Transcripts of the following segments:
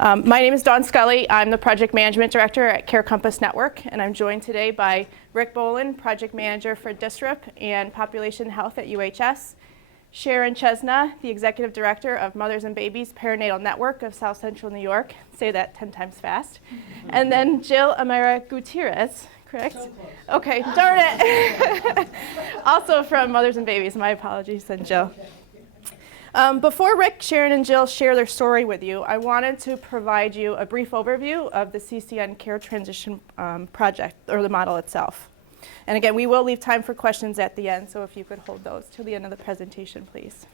My name is Dawn Scully. I'm the Project Management Director at Care Compass Network, and I'm joined today by Rick Boland, Project Manager for DISRIP and Population Health at UHS, Sharon Chesna, the Executive Director of Mothers and Babies Perinatal Network of South Central New York. Say that 10 times fast. And then Jill Amira Gutierrez, correct? So close. Okay, darn it. Also from Mothers and Babies. My apologies, and Jill. Before Rick, Sharon, and Jill share their story with you, I wanted to provide you a brief overview of the CCN Care Transition Project, or the model itself. And again, we will leave time for questions at the end, so if you could hold those till the end of the presentation, please.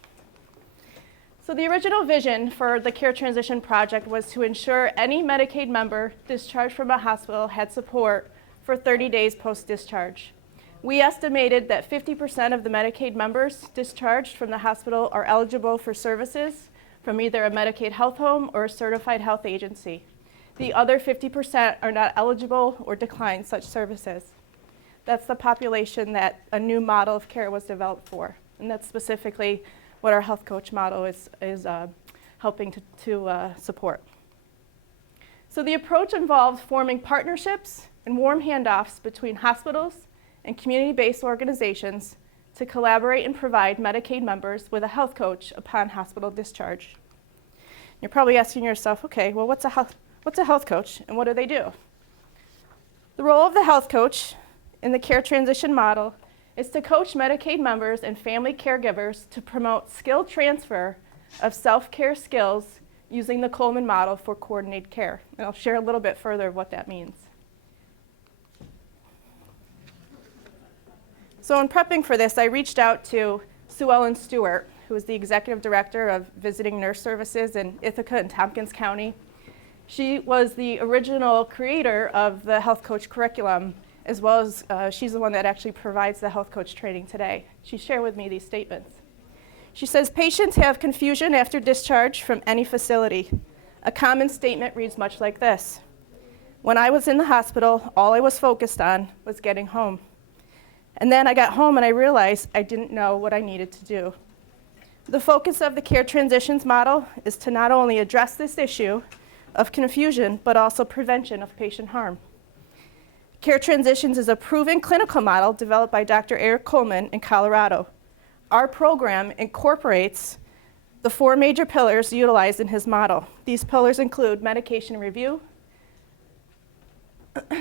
So the original vision for the Care Transition Project was to ensure any Medicaid member discharged from a hospital had support for 30 days post-discharge. We estimated that 50% of the Medicaid members discharged from the hospital are eligible for services from either a Medicaid health home or a certified health agency. The other 50% are not eligible or decline such services. That's the population that a new model of care was developed for, and that's specifically what our health coach model is helping to support. So the approach involves forming partnerships and warm handoffs between hospitals and community-based organizations to collaborate and provide Medicaid members with a health coach upon hospital discharge. You're probably asking yourself, okay, well, what's a health coach and what do they do? The role of the health coach in the care transition model is to coach Medicaid members and family caregivers to promote skill transfer of self-care skills using the Coleman model for coordinated care. And I'll share a little bit further of what that means. So in prepping for this, I reached out to Sue Ellen Stewart, who is the Executive Director of Visiting Nurse Services in Ithaca and Tompkins County. She was the original creator of the health coach curriculum, as well as she's the one that actually provides the health coach training today. She shared with me these statements. She says, patients have confusion after discharge from any facility. A common statement reads much like this: when I was in the hospital, all I was focused on was getting home. And then I got home and I realized I didn't know what I needed to do. The focus of the care transitions model is to not only address this issue of confusion, but also prevention of patient harm. Care Transitions is a proven clinical model developed by Dr. Eric Coleman in Colorado. Our program incorporates the 4 major pillars utilized in his model. These pillars include medication review,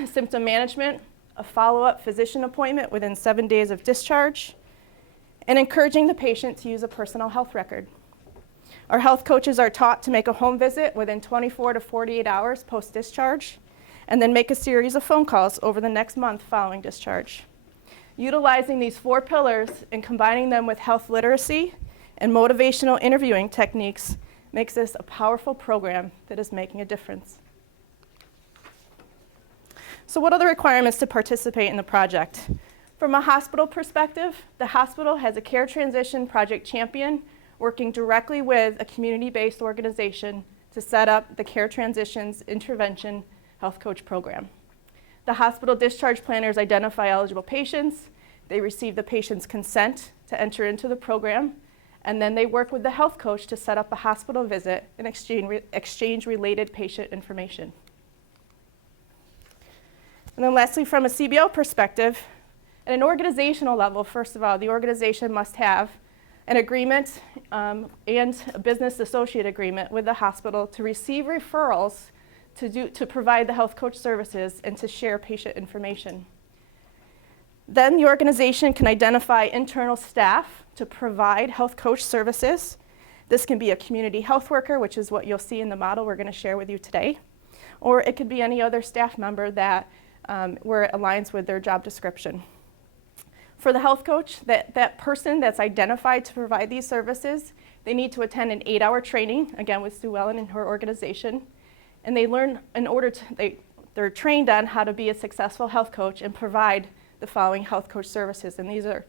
symptom management, a follow-up physician appointment within 7 days of discharge, and encouraging the patient to use a personal health record. Our health coaches are taught to make a home visit within 24 to 48 hours post-discharge, and then make a series of phone calls over the next month following discharge. Utilizing these 4 pillars and combining them with health literacy and motivational interviewing techniques makes this a powerful program that is making a difference. So what are the requirements to participate in the project? From a hospital perspective, the hospital has a care transition project champion working directly with a community-based organization to set up the care transitions intervention health coach program. The hospital discharge planners identify eligible patients, they receive the patient's consent to enter into the program, and then they work with the health coach to set up a hospital visit and exchange related patient information. And then lastly, from a CBO perspective, at an organizational level, first of all, the organization must have an agreement and a business associate agreement with the hospital to receive referrals to provide the health coach services and to share patient information. Then the organization can identify internal staff to provide health coach services. This can be a community health worker, which is what you'll see in the model we're going to share with you today, or it could be any other staff member that where it aligns with their job description. For the health coach, that person that's identified to provide these services, they need to attend an 8-hour training, again with Sue Ellen and her organization, and they learn they're trained on how to be a successful health coach and provide the following health coach services, and these are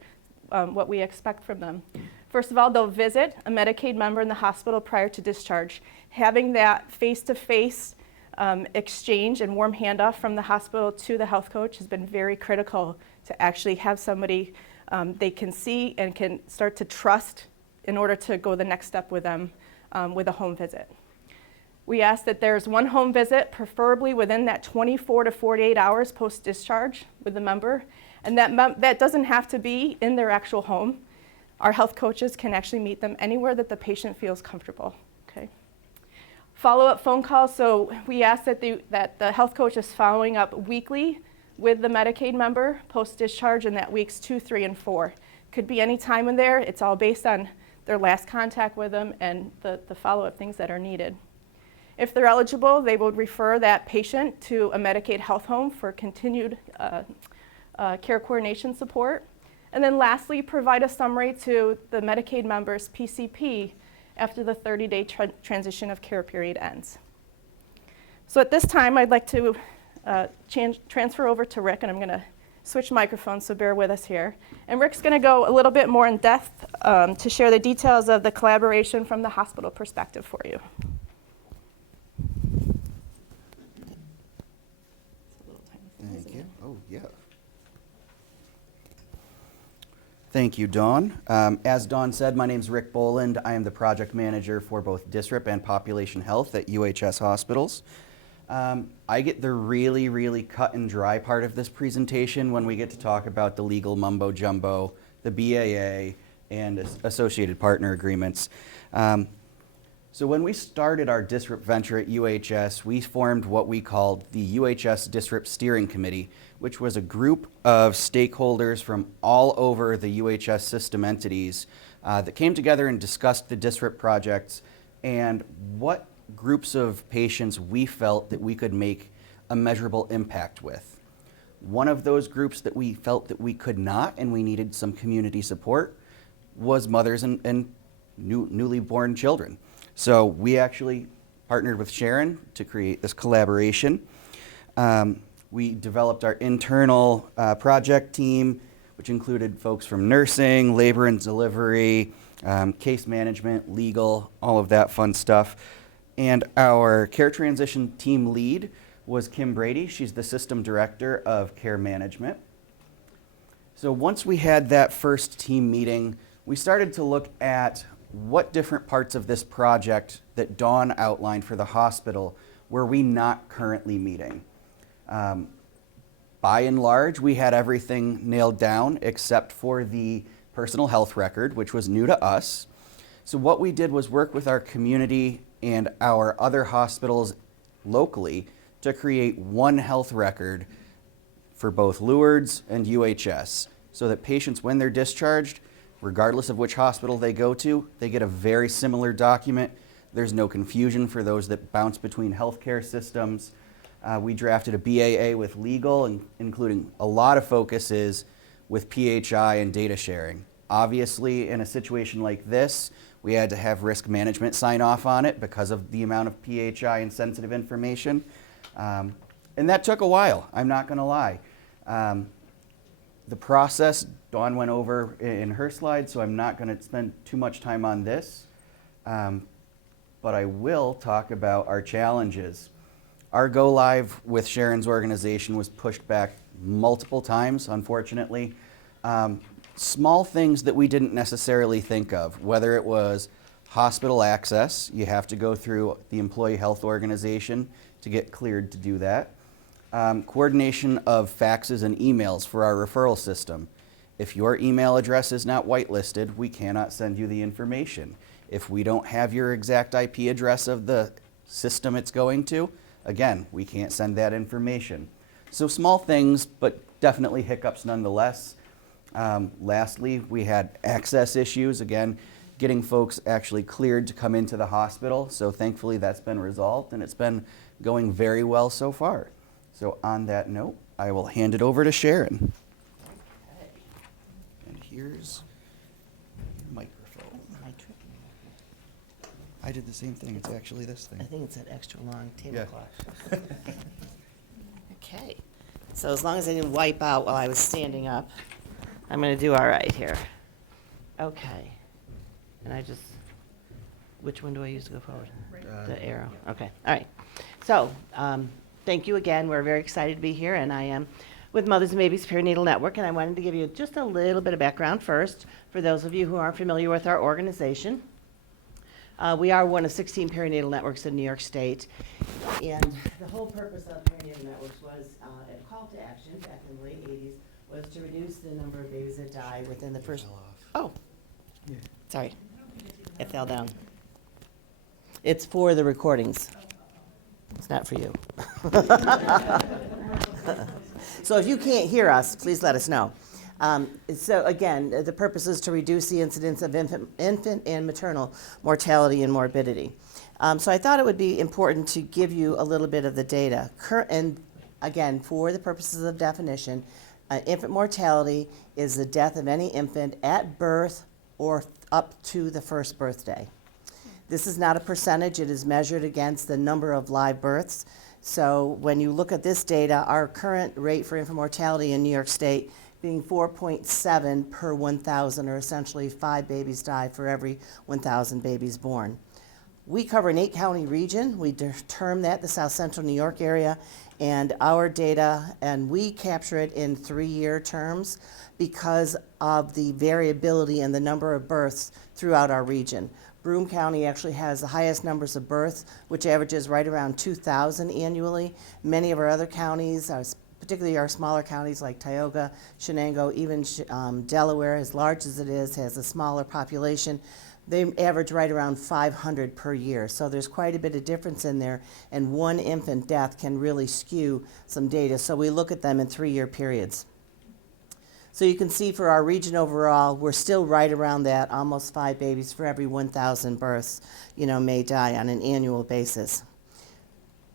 what we expect from them. First of all, they'll visit a Medicaid member in the hospital prior to discharge. Having that face-to-face exchange and warm handoff from the hospital to the health coach has been very critical to actually have somebody they can see and can start to trust in order to go the next step with them with a home visit. We ask that there's one home visit, preferably within that 24 to 48 hours post-discharge with the member, and that doesn't have to be in their actual home. Our health coaches can actually meet them anywhere that the patient feels comfortable. Okay. Follow-up phone calls, so we ask that the health coach is following up weekly with the Medicaid member post-discharge in that weeks 2, 3, and 4. Could be any time in there. It's all based on their last contact with them and the follow-up things that are needed. If they're eligible, they would refer that patient to a Medicaid health home for continued care coordination support. And then lastly, provide a summary to the Medicaid member's PCP after the 30-day transition of care period ends. So at this time, I'd like to transfer over to Rick, and I'm going to switch microphones, so bear with us here. And Rick's going to go a little bit more in depth to share the details of the collaboration from the hospital perspective for you. Thank you. Oh, yeah. Thank you, Dawn. As Dawn said, my name is Rick Boland. I am the project manager for both DSRIP and population health at UHS hospitals. I get the really, really cut and dry part of this presentation when we get to talk about the legal mumbo jumbo, the BAA, and associated partner agreements. So when we started our DSRIP venture at UHS, we formed what we called the UHS DSRIP Steering Committee, which was a group of stakeholders from all over the UHS system entities that came together and discussed the DSRIP projects and what groups of patients we felt that we could make a measurable impact with. One of those groups that we felt that we could not and we needed some community support was mothers and newly born children. So we actually partnered with Sharon to create this collaboration. We developed our internal project team, which included folks from nursing, labor and delivery, case management, legal, all of that fun stuff. And our care transition team lead was Kim Brady. She's the system director of care management. So once we had that first team meeting, we started to look at what different parts of this project that Dawn outlined for the hospital were we not currently meeting. By and large, we had everything nailed down except for the personal health record, which was new to us. So what we did was work with our community and our other hospitals locally to create one health record for both Lourdes and UHS, so that patients, when they're discharged, regardless of which hospital they go to, they get a very similar document. There's no confusion for those that bounce between healthcare systems. We drafted a BAA with legal, including a lot of focuses with PHI and data sharing. Obviously, in a situation like this, we had to have risk management sign off on it because of the amount of PHI and sensitive information. And that took a while, I'm not going to lie. The process, Dawn went over in her slide, so I'm not going to spend too much time on this. But I will talk about our challenges. Our go live with Sharon's organization was pushed back multiple times, unfortunately. Small things that we didn't necessarily think of, whether it was hospital access, you have to go through the employee health organization to get cleared to do that. Coordination of faxes and emails for our referral system. If your email address is not whitelisted, we cannot send you the information. If we don't have your exact IP address of the system it's going to, again, we can't send that information. So small things, but definitely hiccups nonetheless. Lastly, we had access issues, again, getting folks actually cleared to come into the hospital. So thankfully that's been resolved and it's been going very well so far. So on that note, I will hand it over to Sharon. Okay. And here's your microphone. I did the same thing. It's actually this thing. I think it's that extra long Yeah. tablecloth. Okay. So as long as I didn't wipe out while I was standing up, I'm going to do all right here. Okay. And which one do I use to go forward? The arrow. Okay. All right. So thank you again. We're very excited to be here, and I am with Mothers and Babies Perinatal Network, and I wanted to give you just a little bit of background first for those of you who aren't familiar with our organization. We are one of 16 perinatal networks in New York State. And the whole purpose of perinatal networks was, a call to action back in the late 80s, was to reduce the number of babies that die within the first... Oh, sorry. It fell down. It's for the recordings. It's not for you. So if you can't hear us, please let us know. So again, the purpose is to reduce the incidence of infant and maternal mortality and morbidity. So I thought it would be important to give you a little bit of the data. And again, for the purposes of definition, infant mortality is the death of any infant at birth or up to the first birthday. This is not a percentage. It is measured against the number of live births. So when you look at this data, our current rate for infant mortality in New York State being 4.7 per 1,000, or essentially 5 babies die for every 1,000 babies born. We cover an 8-county region. We term that the South Central New York area, and our data, and we capture it in 3-year terms because of the variability in the number of births throughout our region. Broome County actually has the highest numbers of births, which averages right around 2,000 annually. Many of our other counties, particularly our smaller counties like Tioga, Shenango, even Delaware, as large as it is, has a smaller population. They average right around 500 per year. So there's quite a bit of difference in there, and one infant death can really skew some data. So we look at them in 3-year periods. So you can see for our region overall, we're still right around that, almost 5 babies for every 1,000 births, may die on an annual basis.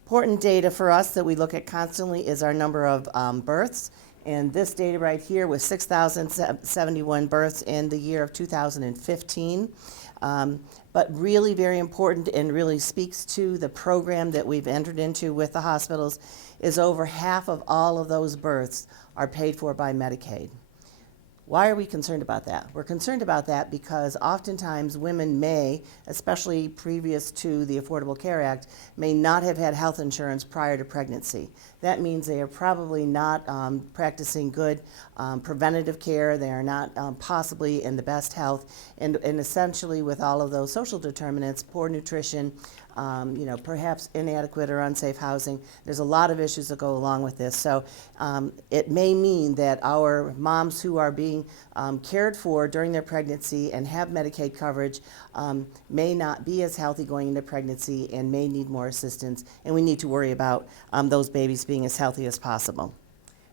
Important data for us that we look at constantly is our number of births. And this data right here was 6,071 births in the year of 2015. But really very important and really speaks to the program that we've entered into with the hospitals is over half of all of those births are paid for by Medicaid. Why are we concerned about that? We're concerned about that because oftentimes women may, especially previous to the Affordable Care Act, may not have had health insurance prior to pregnancy. That means they are probably not practicing good preventative care. They are not possibly in the best health. And essentially with all of those social determinants, poor nutrition, perhaps inadequate or unsafe housing. There's a lot of issues that go along with this. So it may mean that our moms who are being cared for during their pregnancy and have Medicaid coverage may not be as healthy going into pregnancy and may need more assistance. And we need to worry about those babies being as healthy as possible.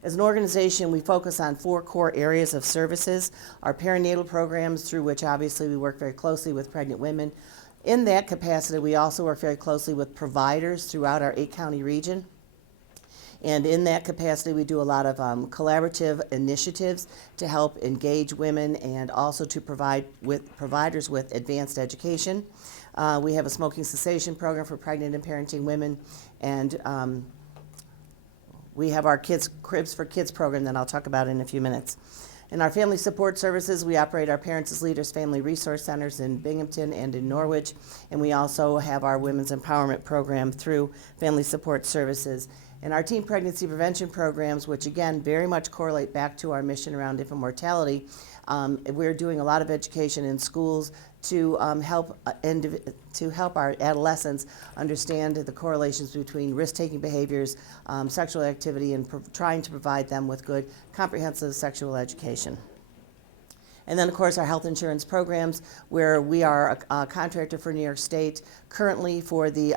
As an organization, we focus on 4 core areas of services. Our perinatal programs, through which obviously we work very closely with pregnant women. In that capacity, we also work very closely with providers throughout our 8-county region. And in that capacity, we do a lot of collaborative initiatives to help engage women and also to provide with providers with advanced education. We have a smoking cessation program for pregnant and parenting women, and we have our Cribs for Kids program that I'll talk about in a few minutes. In our family support services, we operate our Parents as Leaders Family Resource Centers in Binghamton and in Norwich, and we also have our Women's Empowerment Program through Family Support Services. And our teen pregnancy prevention programs, which again very much correlate back to our mission around infant mortality, we're doing a lot of education in schools to help our adolescents understand the correlations between risk-taking behaviors, sexual activity, and trying to provide them with good, comprehensive sexual education. And then, of course, our health insurance programs, where we are a contractor for New York State, currently for the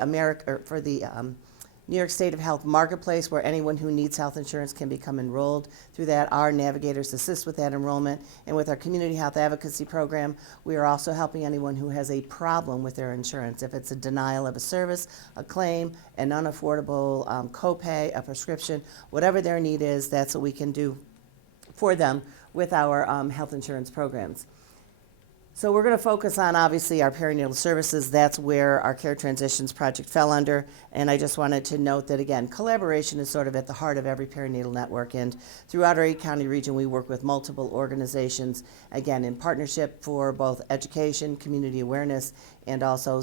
New York State of Health Marketplace, where anyone who needs health insurance can become enrolled. Through that, our navigators assist with that enrollment. And with our Community Health Advocacy Program, we are also helping anyone who has a problem with their insurance. If it's a denial of a service, a claim, an unaffordable copay, a prescription, whatever their need is, that's what we can do for them with our health insurance programs. So we're going to focus on, obviously, our perinatal services. That's where our Care Transitions project fell under. And I just wanted to note that, again, collaboration is sort of at the heart of every perinatal network. And throughout our 8-county region, we work with multiple organizations, again, in partnership for both education, community awareness, and also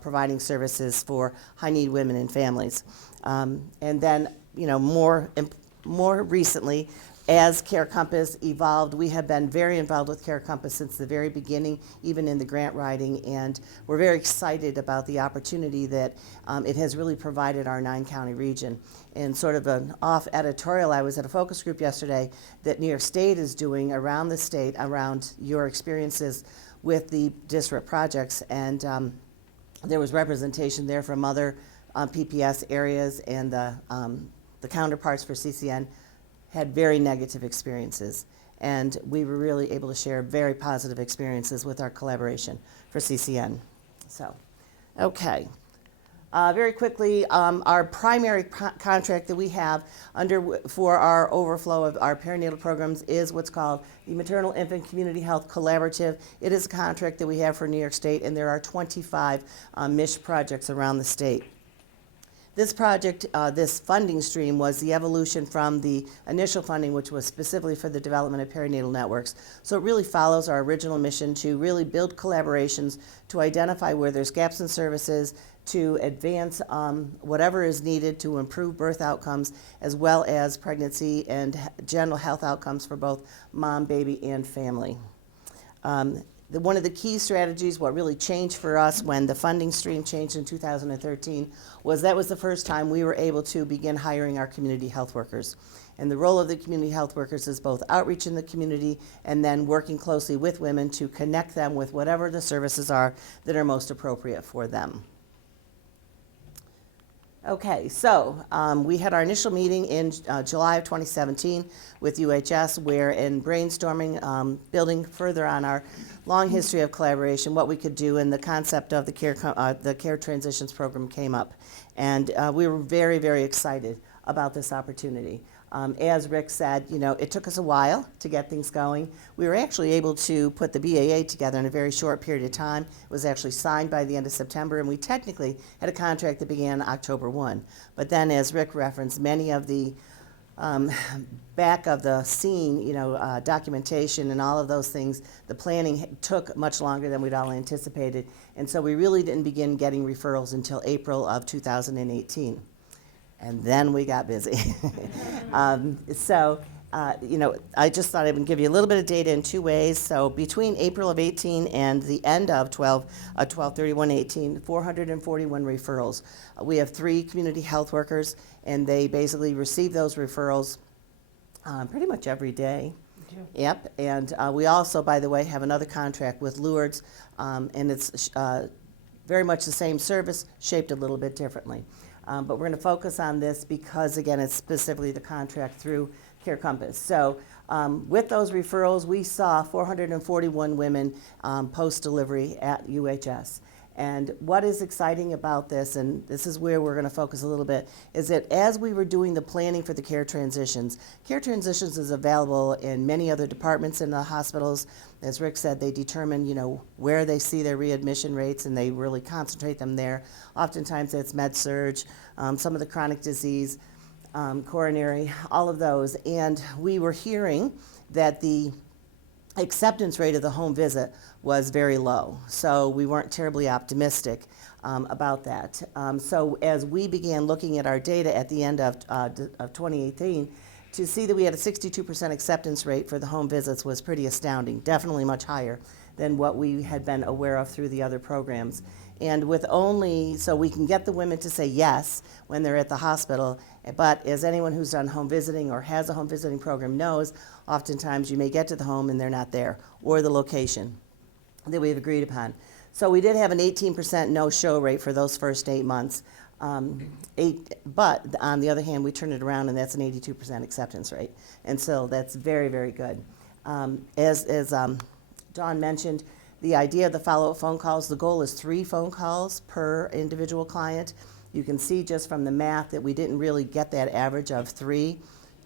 providing services for high-need women and families. And then, more recently, As Care Compass evolved, we have been very involved with Care Compass since the very beginning, even in the grant writing, and we're very excited about the opportunity that it has really provided our 9-county region. And sort of an off editorial, I was at a focus group yesterday that New York State is doing around the state, around your experiences with the disparate projects, and there was representation there from other PPS areas, and the counterparts for CCN had very negative experiences, and we were really able to share very positive experiences with our collaboration for CCN. So, okay. Very quickly, our primary contract that we have for our overflow of our perinatal programs is what's called the Maternal Infant Community Health Collaborative. It is a contract that we have for New York State, and there are 25 MISH projects around the state. This project, this funding stream, was the evolution from the initial funding, which was specifically for the development of perinatal networks. So it really follows our original mission to really build collaborations, to identify where there's gaps in services, to advance whatever is needed to improve birth outcomes, as well as pregnancy and general health outcomes for both mom, baby, and family. One of the key strategies, what really changed for us when the funding stream changed in 2013, was that was the first time we were able to begin hiring our community health workers. And the role of the community health workers is both outreach in the community and then working closely with women to connect them with whatever the services are that are most appropriate for them. Okay, so we had our initial meeting in July of 2017 with UHS, where in brainstorming, building further on our long history of collaboration, what we could do, and the concept of the care transitions program came up. And we were very, very excited about this opportunity. As Rick said, you know, it took us a while to get things going. We were actually able to put the BAA together in a very short period of time. It was actually signed by the end of September, and we technically had a contract that began October 1. But then, as Rick referenced, many of the back of the scene, you know, documentation and all of those things, the planning took much longer than we'd all anticipated. And so we really didn't begin getting referrals until April of 2018. And then we got busy. You know, I just thought I would give you a little bit of data in two ways. So between April of 18 and the end of 12/31/18, 441 referrals. We have 3 community health workers, and they basically receive those referrals pretty much every day. Yep, and we also, by the way, have another contract with Lourdes, and it's very much the same service, shaped a little bit differently. But we're going to focus on this because, again, it's specifically the contract through Care Compass. So with those referrals, we saw 441 women post-delivery at UHS. And what is exciting about this, and this is where we're going to focus a little bit, is that as we were doing the planning for the care transitions is available in many other departments in the hospitals. As Rick said, they determine, you know, where they see their readmission rates, and they really concentrate them there. Oftentimes it's med-surg, some of the chronic disease, coronary, all of those. And we were hearing that the acceptance rate of the home visit was very low, so we weren't terribly optimistic about that. So as we began looking at our data at the end of 2018, to see that we had a 62% acceptance rate for the home visits was pretty astounding, definitely much higher than what we had been aware of through the other programs. And with only, so we can get the women to say yes when they're at the hospital, but as anyone who's done home visiting or has a home visiting program knows, oftentimes you may get to the home and they're not there, or the location that we've agreed upon. So we did have an 18% no-show rate for those first 8 months. But on the other hand, we turned it around, and that's an 82% acceptance rate. And so that's very, very good. As Dawn mentioned, the idea of the follow-up phone calls, the goal is 3 phone calls per individual client. You can see just from the math that we didn't really get that average of 3.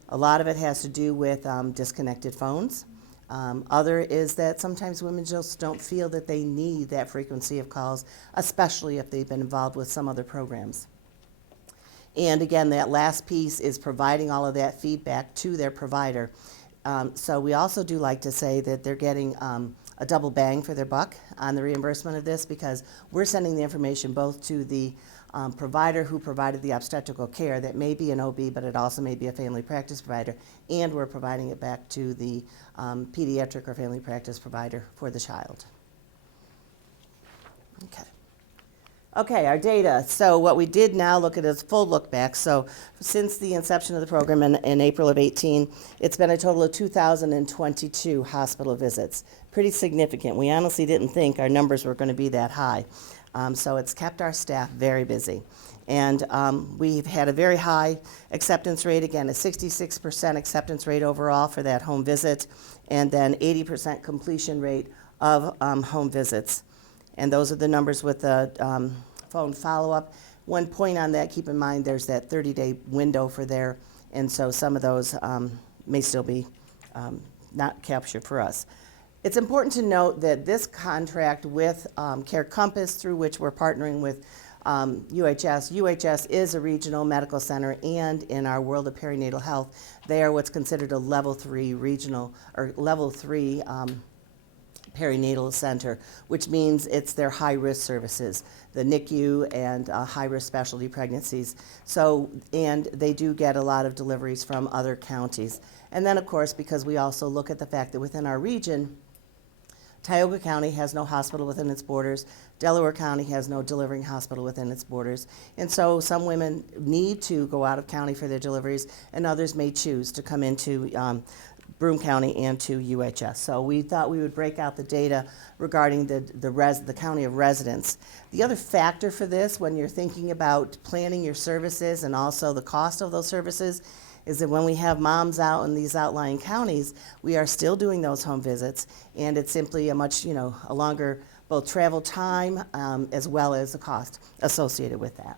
A lot of it has to do with disconnected phones. Other is that sometimes women just don't feel that they need that frequency of calls, especially if they've been involved with some other programs. And again, that last piece is providing all of that feedback to their provider. So we also do like to say that they're getting a double bang for their buck on the reimbursement of this, because we're sending the information both to the provider who provided the obstetrical care. That may be an OB, but it also may be a family practice provider, and we're providing it back to the pediatric or family practice provider for the child. Okay. Okay, our data. So what we did now look at is full look back. So since the inception of the program in April of 18, it's been a total of 2,022 hospital visits. Pretty significant. We honestly didn't think our numbers were going to be that high. So it's kept our staff very busy. And we've had a very high acceptance rate, again, a 66% acceptance rate overall for that home visit, and then 80% completion rate of home visits. And those are the numbers with the phone follow-up. One point on that, keep in mind there's that 30-day window for there, and so some of those may still be not captured for us. It's important to note that this contract with Care Compass, through which we're partnering with UHS is a regional medical center, and in our world of perinatal health, they are what's considered a level 3 regional or level 3 perinatal center, which means it's their high-risk services, the NICU and high-risk specialty pregnancies. So, and they do get a lot of deliveries from other counties. And then, of course, because we also look at the fact that within our region, Tioga County has no hospital within its borders. Delaware County has no delivering hospital within its borders. And so some women need to go out of county for their deliveries, and others may choose to come into Broome County and to UHS. So we thought we would break out the data regarding the county of residence. The other factor for this, when you're thinking about planning your services and also the cost of those services, is that when we have moms out in these outlying counties, we are still doing those home visits, and it's simply a much, a longer both travel time as well as the cost associated with that.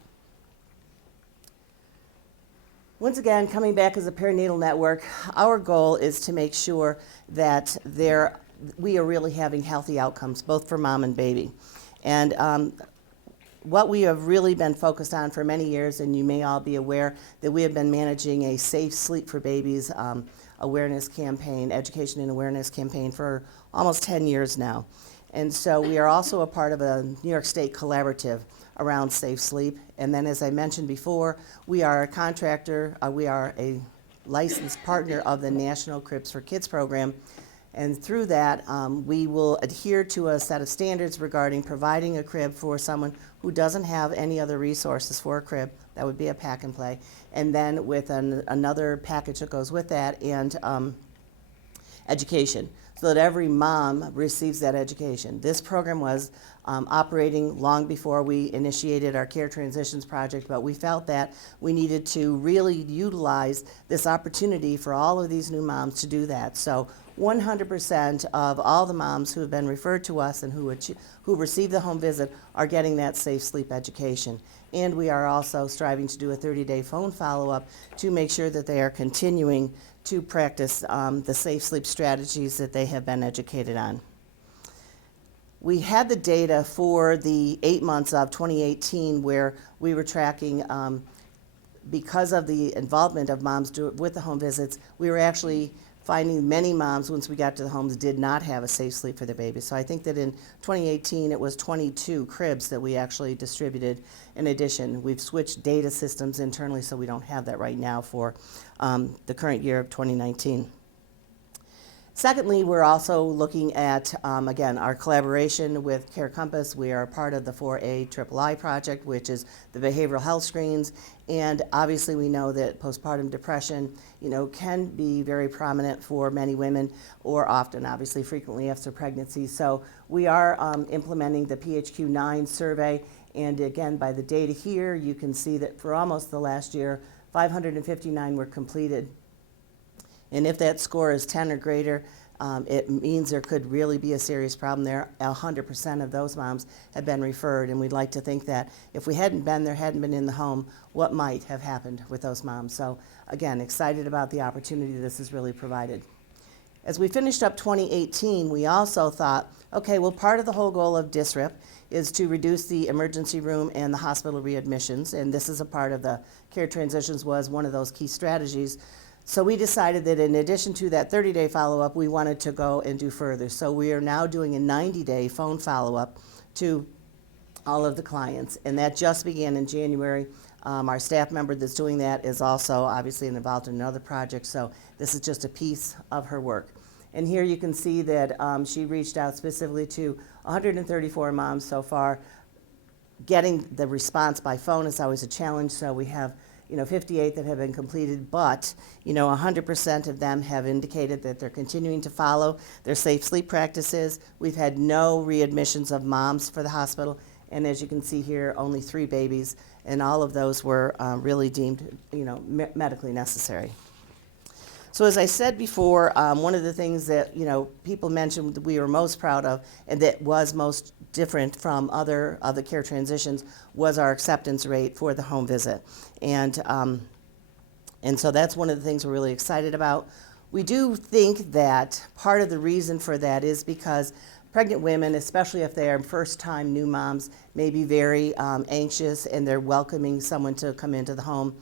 Once again, coming back as a perinatal network, our goal is to make sure that we are really having healthy outcomes, both for mom and baby. And what we have really been focused on for many years, and you may all be aware that we have been managing a Safe Sleep for Babies awareness campaign, education and awareness campaign for almost 10 years now. And so we are also a part of a New York State collaborative around safe sleep. And then, as I mentioned before, we are a contractor, we are a licensed partner of the National Cribs for Kids program. And through that, we will adhere to a set of standards regarding providing a crib for someone who doesn't have any other resources for a crib. That would be a pack and play. And then with another package that goes with that, and education, so that every mom receives that education. This program was operating long before we initiated our Care Transitions project, but we felt that we needed to really utilize this opportunity for all of these new moms to do that. So 100% of all the moms who have been referred to us and who receive the home visit are getting that safe sleep education. And we are also striving to do a 30-day phone follow-up to make sure that they are continuing to practice the safe sleep strategies that they have been educated on. We had the data for the 8 months of 2018 where we were tracking, because of the involvement of moms with the home visits, we were actually finding many moms, once we got to the homes, did not have a safe sleep for their baby. So I think that in 2018, it was 22 cribs that we actually distributed. In addition, we've switched data systems internally, so we don't have that right now for the current year of 2019. Secondly, we're also looking at, again, our collaboration with Care Compass. We are a part of the 4A project, which is the behavioral health screens. And obviously we know that postpartum depression, can be very prominent for many women, or often, obviously, frequently after pregnancy. So we are implementing the PHQ-9 survey. And again, by the data here, you can see that for almost the last year, 559 were completed. And if that score is 10 or greater, it means there could really be a serious problem there. 100% of those moms have been referred, and we'd like to think that if we hadn't been there, hadn't been in the home, what might have happened with those moms. So again, excited about the opportunity this has really provided. As we finished up 2018, we also thought, okay, well, part of the whole goal of DSRIP is to reduce the emergency room and the hospital readmissions, and this is a part of the Care Transitions, was one of those key strategies. So we decided that in addition to that 30-day follow-up, we wanted to go and do further. So we are now doing a 90-day phone follow-up to all of the clients, and that just began in January. Our staff member that's doing that is also obviously involved in another project, so this is just a piece of her work. And here you can see that she reached out specifically to 134 moms so far. Getting the response by phone is always a challenge, so we have 58 that have been completed, but 100% of them have indicated that they're continuing to follow their safe sleep practices. We've had no readmissions of moms for the hospital, and as you can see here, only 3 babies, and all of those were really deemed medically necessary. So as I said before, one of the things that people mentioned that we were most proud of and that was most different from other care transitions was our acceptance rate for the home visit. And so that's one of the things we're really excited about. We do think that part of the reason for that is because pregnant women, especially if they are first-time new moms, may be very anxious and they're welcoming someone to come into the home.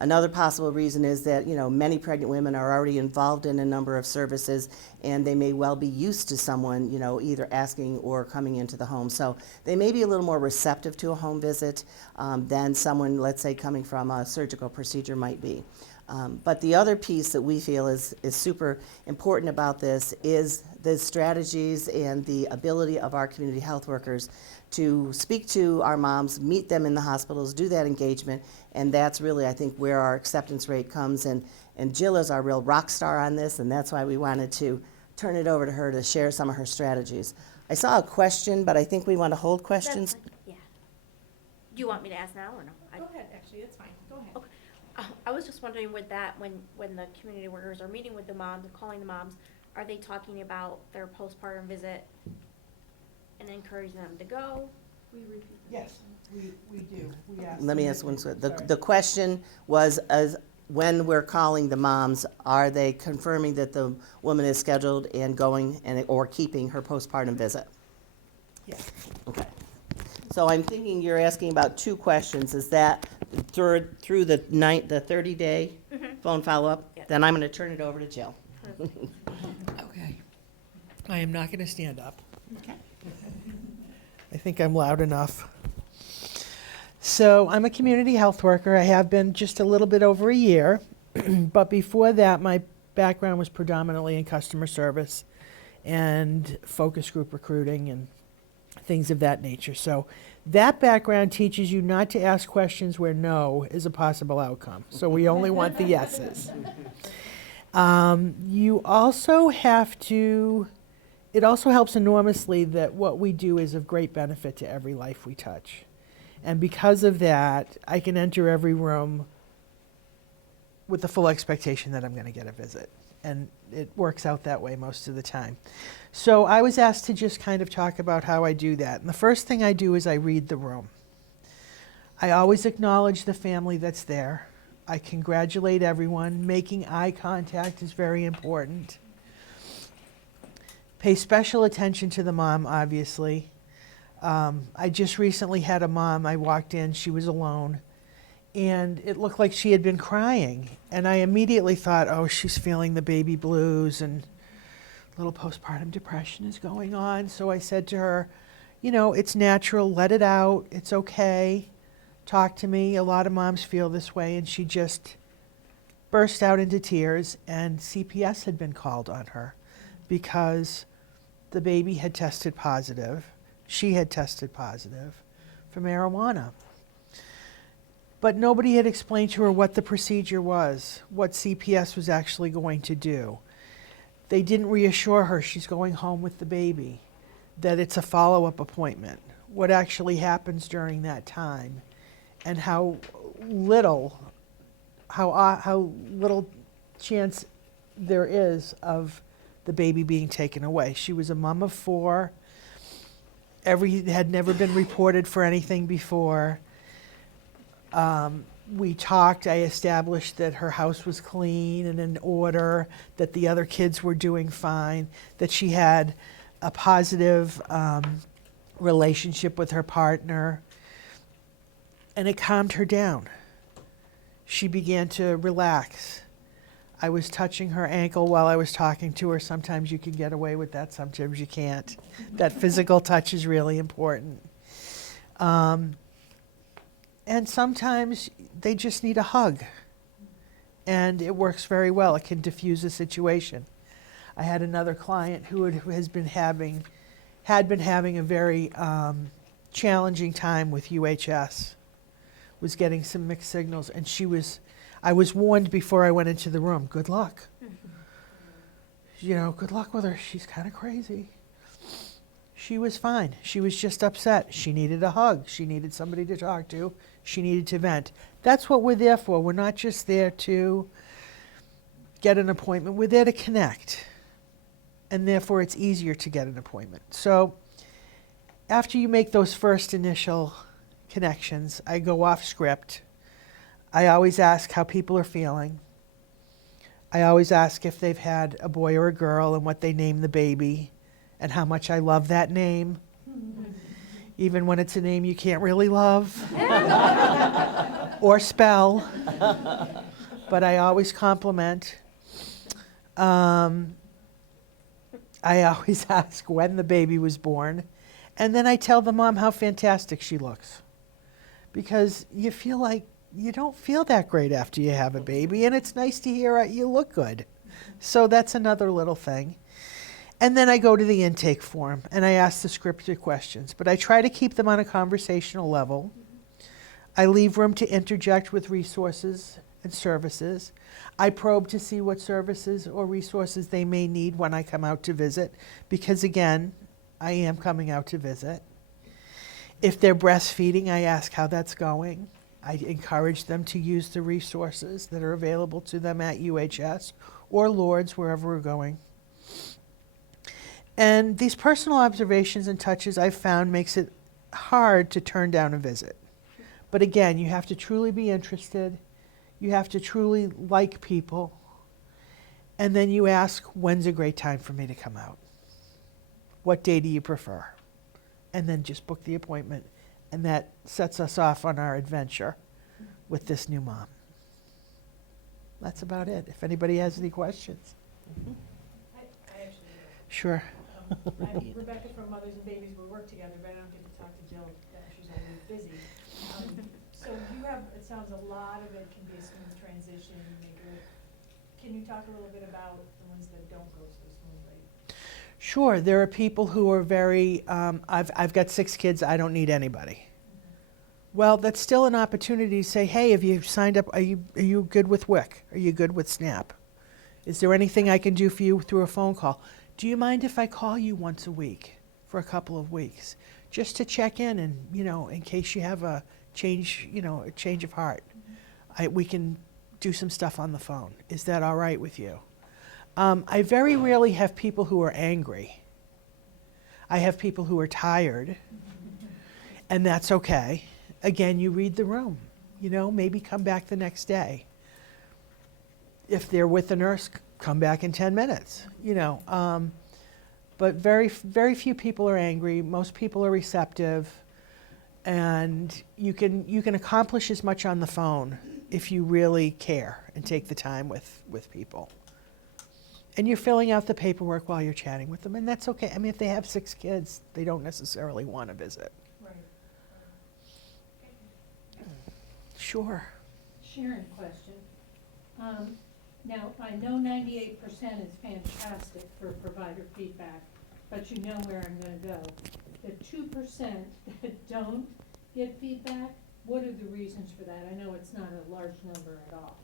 Another possible reason is that many pregnant women are already involved in a number of services, and they may well be used to someone either asking or coming into the home. So they may be a little more receptive to a home visit than someone, let's say, coming from a surgical procedure might be. But the other piece that we feel is super important about this is the strategies and the ability of our community health workers to speak to our moms, meet them in the hospitals, do that engagement, and that's really, I think, where our acceptance rate comes. And Jill is our real rock star on this, and that's why we wanted to turn it over to her to share some of her strategies. I saw a question, but I think we want to hold questions. That's fine. Yeah. Do you want me to ask now or no? Go ahead, actually, it's fine. Go ahead. Okay. I was just wondering with that, when the community workers are meeting with the moms, calling the moms, are they talking about their postpartum visit and encouraging them to go? Yes, we do. We ask Let me them ask if one. they- The question was, when we're calling the moms, are they confirming that the woman is scheduled and going or keeping her postpartum visit? Yes. Okay. So I'm thinking you're asking about 2 questions. Is that through the 30-day phone follow-up? Yes. Then I'm going to turn it over to Jill. Okay. I am not going to stand up. Okay. I think I'm loud enough. So I'm a community health worker. I have been just a little bit over a year. But before that, my background was predominantly in customer service and focus group recruiting and things of that nature. So that background teaches you not to ask questions where no is a possible outcome. So we only want the yeses. You also have to, it also helps enormously that what we do is of great benefit to every life we touch. And because of that, I can enter every room with the full expectation that I'm going to get a visit. And it works out that way most of the time. So I was asked to just kind of talk about how I do that. And the first thing I do is I read the room. I always acknowledge the family that's there. I congratulate everyone. Making eye contact is very important. Pay special attention to the mom, obviously. I just recently had a mom, I walked in, she was alone, and it looked like she had been crying. And I immediately thought, oh, she's feeling the baby blues and a little postpartum depression is going on. So I said to her, it's natural, let it out, it's okay, talk to me. A lot of moms feel this way. And she just burst out into tears, and CPS had been called on her because the baby had tested positive. She had tested positive for marijuana. But nobody had explained to her what the procedure was, what CPS was actually going to do. They didn't reassure her she's going home with the baby, that it's a follow-up appointment, what actually happens during that time, and how little chance there is of the baby being taken away. She was a mom of 4. Had never been reported for anything before. We talked, I established that her house was clean and in order, that the other kids were doing fine, that she had a positive relationship with her partner, and it calmed her down. She began to relax. I was touching her ankle while I was talking to her. Sometimes you can get away with that, sometimes you can't. That physical touch is really important. And sometimes they just need a hug. And it works very well. It can diffuse a situation. I had another client who had been having a very challenging time with UHS, was getting some mixed signals, and I was warned before I went into the room, good luck. You know, good luck with her. She's kind of crazy. She was fine. She was just upset. She needed a hug. She needed somebody to talk to. She needed to vent. That's what we're there for. We're not just there to get an appointment. We're there to connect. And therefore, it's easier to get an appointment. So after you make those first initial connections, I go off script. I always ask how people are feeling. I always ask if they've had a boy or a girl and what they name the baby and how much I love that name, even when it's a name you can't really love or spell, but I always compliment. I always ask when the baby was born, and then I tell the mom how fantastic she looks, because you feel like you don't feel that great after you have a baby, and it's nice to hear you look good. So that's another little thing. And then I go to the intake form and I ask the scripted questions, but I try to keep them on a conversational level. I leave room to interject with resources and services. I probe to see what services or resources they may need when I come out to visit, because again, I am coming out to visit. If they're breastfeeding, I ask how that's going. I encourage them to use the resources that are available to them at UHS or Lourdes, wherever we're going. And these personal observations and touches I've found makes it hard to turn down a visit. But again, you have to truly be interested. You have to truly like people. And then you ask, when's a great time for me to come out? What day do you prefer? And then just book the appointment. And that sets us off on our adventure with this new mom. That's about it. If anybody has any questions. I actually Sure. I'm Rebecca from Mothers and Babies. We work together, but I don't get to talk to Jill. She's always busy. So you have, it sounds a lot of it can be a smooth transition. Can you talk a little bit about the ones that don't go so smoothly? Sure. There are people who are very, I've got 6 kids, I don't need anybody. Well, that's still an opportunity to say, hey, have you signed up? Are you good with WIC? Are you good with SNAP? Is there anything I can do for you through a phone call? Do you mind if I call you once a week for a couple of weeks, just to check in and, in case you have a change, a change of heart? We can do some stuff on the phone. Is that all right with you? I very rarely have people who are angry. I have people who are tired, and that's okay. Again, you read the room. Maybe come back the next day. If they're with the nurse, come back in 10 minutes. But very, very few people are angry. Most people are receptive, and you can accomplish as much on the phone if you really care and take the time with people. And you're filling out the paperwork while you're chatting with them, and that's okay. I mean, if they have 6 kids, they don't necessarily want to visit. Right. Sure. Sharon question. Now, I know 98% is fantastic for provider feedback, but you know where I'm going to go. The 2% that don't get feedback, what are the reasons for that? I know it's not a large number at all.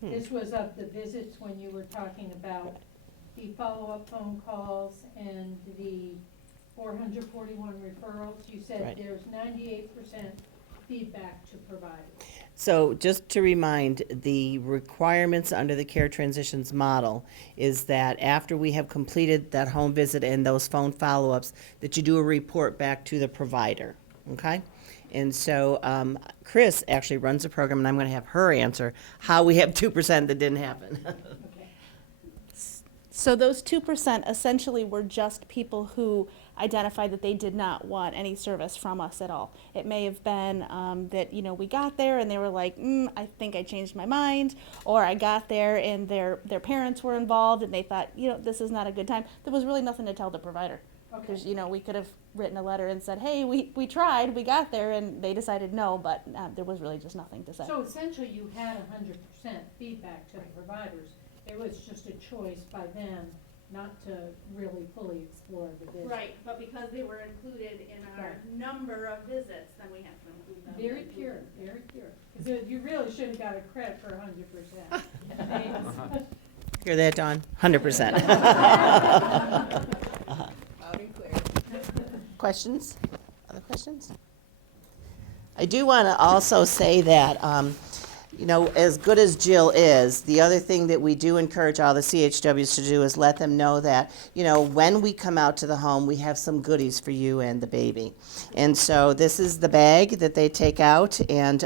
This was of the visits when you were talking about the follow-up phone calls and the 441 referrals. You said Right. there's 98% feedback to providers. So just to remind, the requirements under the care transitions model is that after we have completed that home visit and those phone follow-ups, that you do a report back to the provider, okay? And so Chris actually runs the program, and I'm going to have her answer how we have 2% that didn't happen. So those 2% essentially were just people who identified that they did not want any service from us at all. It may have been that, we got there and they were like, I think I changed my mind, or I got there and their parents were involved and they thought, this is not a good time. There was really nothing to tell the provider. Okay. you know, we could have written a letter and said, hey, we tried, we got there, and they decided no, but there was really just nothing to say. So essentially, you had 100% feedback to the providers. It was just a choice by them not to really fully explore the visit. Right, but because they were included in our Right. number of visits, then we have to include them. Very pure, very pure. Because you really should have got a credit for 100%. Thanks. Hear that, Dawn? 100%. Loud and clear. Questions? Other questions? I do want to also say that, you know, as good as Jill is, the other thing that we do encourage all the CHWs to do is let them know that, you know, when we come out to the home, we have some goodies for you and the baby. And so this is the bag that they take out, and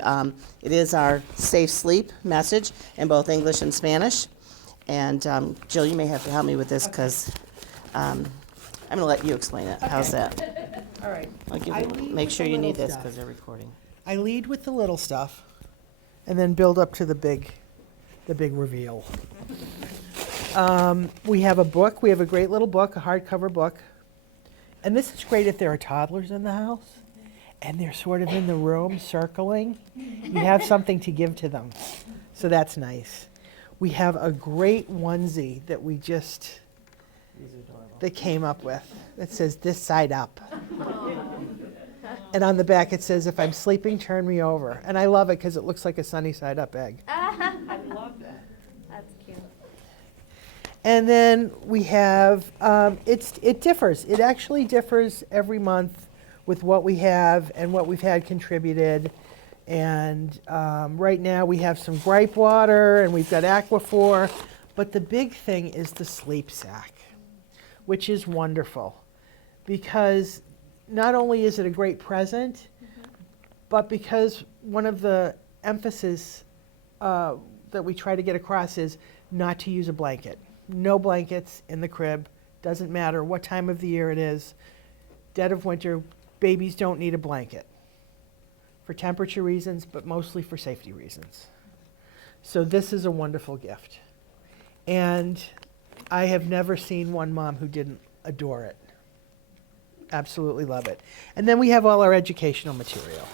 it is our safe sleep message in both English and Spanish. And Jill, you may have to help me with this because I'm going to let you explain it. How's that? All right. I'll give I you, lead make with sure the you little need this stuff. because they're recording. I lead with the little stuff and then build up to the big reveal. We have a book. We have a great little book, a hardcover book. And this is great if there are toddlers in the house and they're sort of in the room circling. You have something to give to them. So that's nice. We have a great onesie that we just, that came up with that says this side up. And on the back it says, if I'm sleeping, turn me over. And I love it because it looks like a sunny side up egg. I love that. That's cute. And then we have, it differs. It actually differs every month with what we have and what we've had contributed. And right now we have some gripe water and we've got Aquaphor. But the big thing is the sleep sack, which is wonderful because not only is it a great present, but because one of the emphasis that we try to get across is not to use a blanket. No blankets in the crib. Doesn't matter what time of the year it is. Dead of winter, babies don't need a blanket for temperature reasons, but mostly for safety reasons. So this is a wonderful gift. And I have never seen one mom who didn't adore it. Absolutely love it. And then we have all our educational material.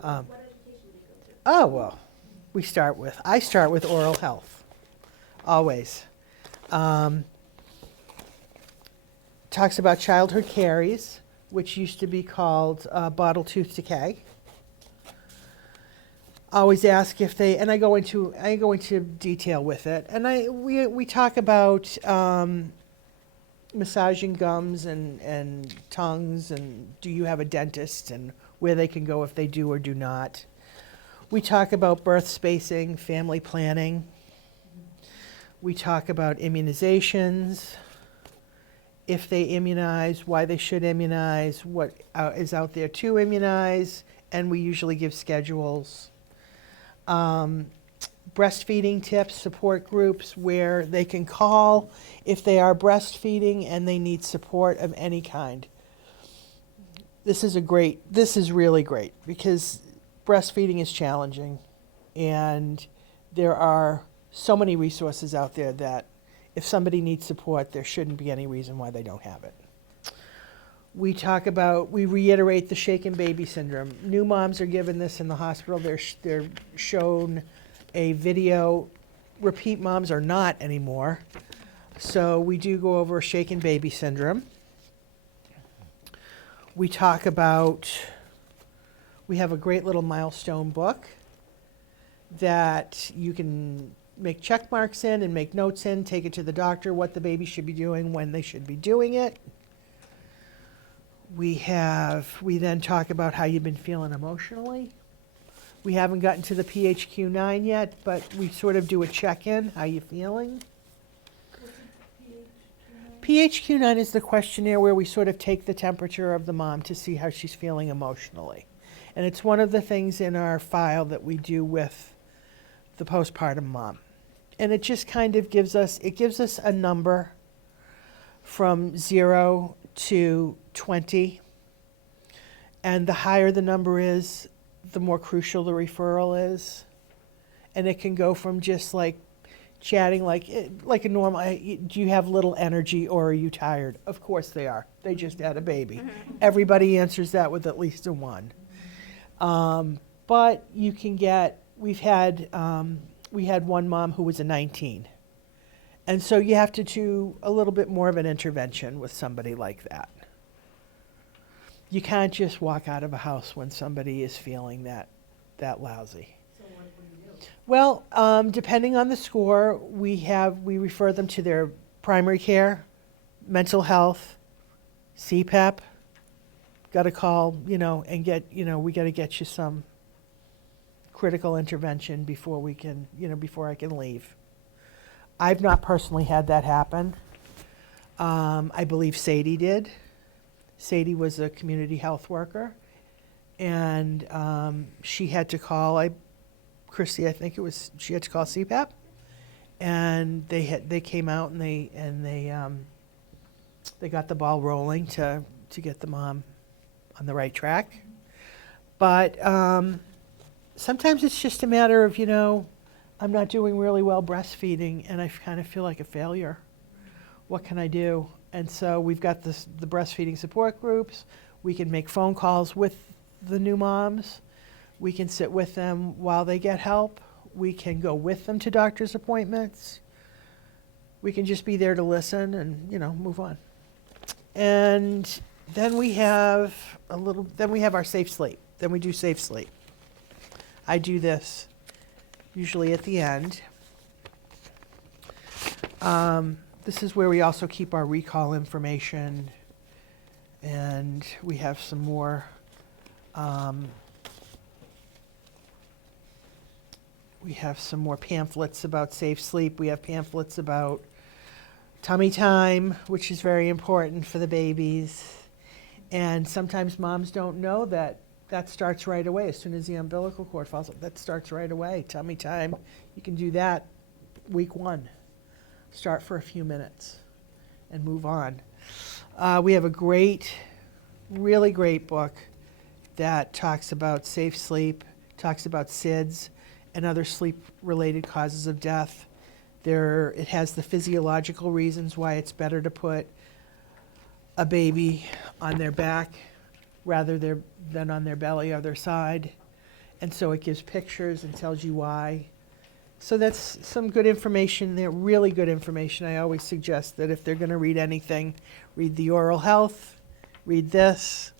What education do you go to? Oh, well, I start with oral health, always. Talks about childhood caries, which used to be called bottle tooth decay. Always ask if they, and I go into detail with it. And we talk about massaging gums and tongues, and do you have a dentist, and where they can go if they do or do not. We talk about birth spacing, family planning. We talk about immunizations, if they immunize, why they should immunize, what is out there to immunize, and we usually give schedules. Breastfeeding tips, support groups where they can call if they are breastfeeding and they need support of any kind. This is really great because breastfeeding is challenging and there are so many resources out there that if somebody needs support, there shouldn't be any reason why they don't have it. We reiterate the shaken baby syndrome. New moms are given this in the hospital. They're shown a video. Repeat moms are not anymore. So we do go over shaken baby syndrome. We talk about, we have a great little milestone book that you can make check marks in and make notes in, take it to the doctor, what the baby should be doing, when they should be doing it. We then talk about how you've been feeling emotionally. We haven't gotten to the PHQ-9 yet, but we sort of do a check-in, how you feeling? PHQ-9 is the questionnaire where we sort of take the temperature of the mom to see how she's feeling emotionally. And it's one of the things in our file that we do with the postpartum mom. And it just kind of gives us a number from 0 to 20. And the higher the number is, the more crucial the referral is. And it can go from just like, chatting like a normal. Do you have little energy or are you tired? Of course they are. They just had a baby. Everybody answers that with at least a 1. But you can get. We had one mom who was a 19, and so you have to do a little bit more of an intervention with somebody like that. You can't just walk out of a house when somebody is feeling that lousy. So what do you do? Well, depending on the score, we refer them to their primary care, mental health, CPAP. Got to call, and get, we got to get you some critical intervention before we can, before I can leave. I've not personally had that happen. I believe Sadie did. Sadie was a community health worker, and she had to call. Christy, I think she had to call CPAP, and they came out and they got the ball rolling to get the mom on the right track. But sometimes it's just a matter of I'm not doing really well breastfeeding, and I kind of feel like a failure. What can I do? And so we've got the breastfeeding support groups. We can make phone calls with the new moms. We can sit with them while they get help. We can go with them to doctor's appointments. We can just be there to listen and, move on. And then we have our safe sleep. Then we do safe sleep. I do this usually at the end. This is where we also keep our recall information, and we have some more pamphlets about safe sleep. We have pamphlets about tummy time, which is very important for the babies. And sometimes moms don't know that starts right away. As soon as the umbilical cord falls, that starts right away. Tummy time, you can do that week 1. Start for a few minutes and move on. We have a really great book that talks about safe sleep, talks about SIDS and other sleep-related causes of death. It has the physiological reasons why it's better to put a baby on their back rather than on their belly or their side. And so it gives pictures and tells you why. So that's some good information there, really good information. I always suggest that if they're going to read anything, read the oral health, read this.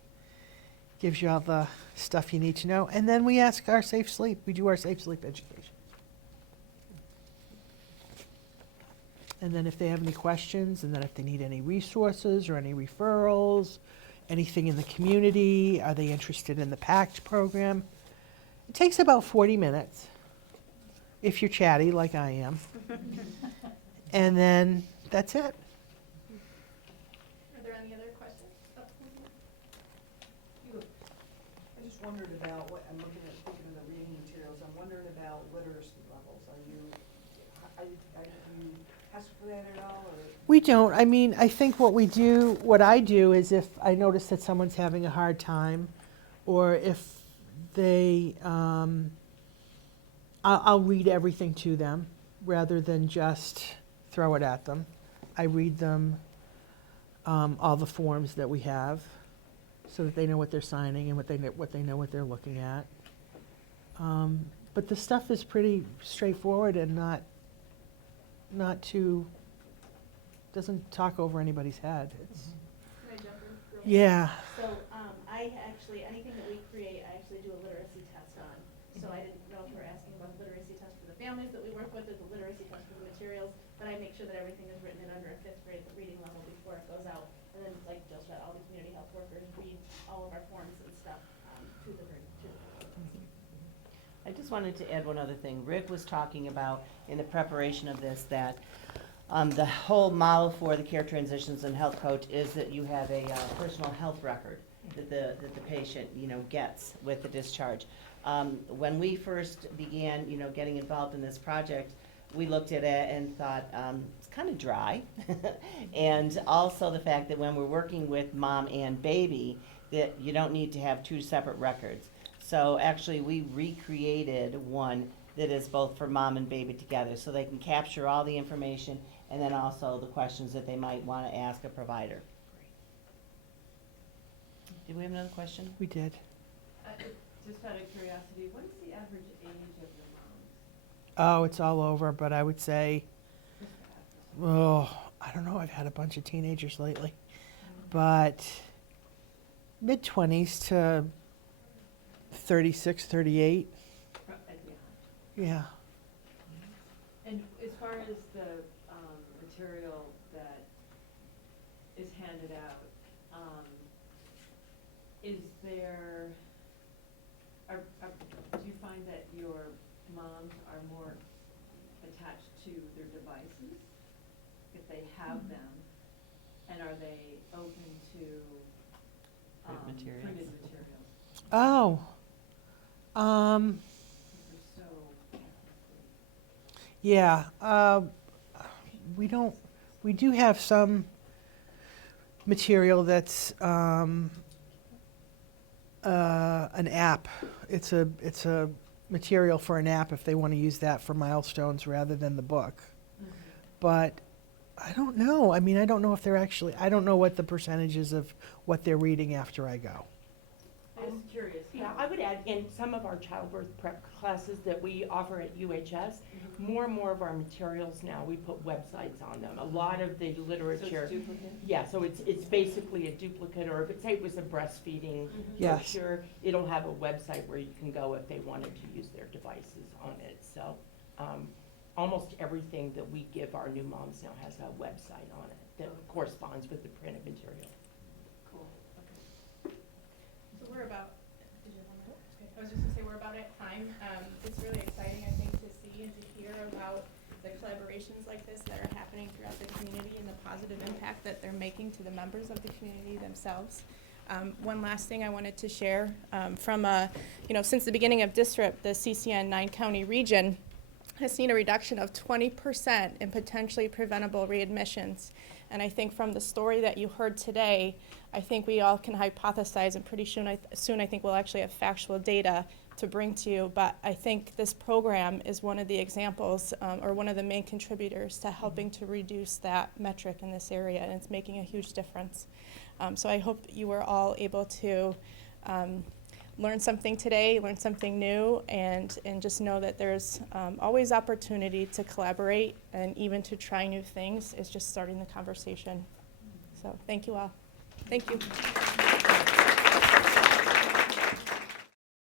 Gives you all the stuff you need to know. And then we ask our safe sleep. We do our safe sleep education. And then if they have any questions, and then if they need any resources or any referrals, anything in the community, are they interested in the PACT program? It takes about 40 minutes. If you're chatty like I am. And then that's it. Are there any other questions? I just wondered about what, I'm looking at the reading materials, I'm wondering about literacy levels. Do you ask for that at all? Or? We don't. I mean, I think what I do is if I notice that someone's having a hard time, or if they, I'll read everything to them rather than just throw it at them. I read them all the forms that we have so that they know what they're signing and what they know what they're looking at. But the stuff is pretty straightforward and not too, doesn't talk over anybody's head. It's, Can I jump in real quick? yeah. So anything that we create, I actually do a literacy test on. So I didn't know if you were asking about the literacy test for the families that we work with, or the literacy test for the materials, but I make sure that everything is written in under a 5th grade reading level before it goes out. And then, like Jill said, all the community health workers read all of our forms and stuff to the I just wanted to add one other thing. Rick was talking about in the preparation of this that the whole model for the care transitions and health coach is that you have a personal health record that the patient gets with the discharge. When we first began getting involved in this project, we looked at it and thought it's kind of dry, and also the fact that when we're working with mom and baby, that you don't need to have 2 separate records. So actually we recreated one that is both for mom and baby together, so they can capture all the information and then also the questions that they might want to ask a provider. Did we have another question? We did. Just out of curiosity, what is the average age of your moms? Oh, it's all over, but I would say, oh, I don't know, I've had a bunch of teenagers lately. But mid-20s to 36, 38, yeah. And as far as the material that is handed out, is there, do you find that your moms are more attached to their devices if they have them? And are they open to printed materials? Oh, They're so yeah, we do have some material that's an app. It's a material for an app if they want to use that for milestones rather than the book. But I don't know. I mean, I don't know if they're actually, I don't know what the percentages of what they're reading after I go. I was curious. Yeah, I would add, in some of our childbirth prep classes that we offer at UHS, more and more of our materials now, we put websites on them. A lot of the literature. So it's duplicate? Yeah, so it's basically a duplicate, or if it, say it was a breastfeeding Yes. brochure, it'll have a website where you can go if they wanted to use their devices on it. So, almost everything that we give our new moms now has a website on it that corresponds with the printed material. Cool, okay. So we're about, did you want to, I was just gonna say, we're about at time. It's really exciting, I think, to see and to hear about the collaborations like this that are happening throughout the community and the positive impact that they're making to the members of the community themselves. One last thing I wanted to share, since the beginning of DISRIP, the CCN 9-county region has seen a reduction of 20% in potentially preventable readmissions. And I think from the story that you heard today, I think we all can hypothesize, and pretty soon I think we'll actually have factual data to bring to you. But I think this program is one of the examples, or one of the main contributors to helping to reduce that metric in this area, and it's making a huge difference. So I hope that you were all able to learn something today, learn something new, and just know that there's always opportunity to collaborate and even to try new things. It's just starting the conversation. So thank you all. Thank you.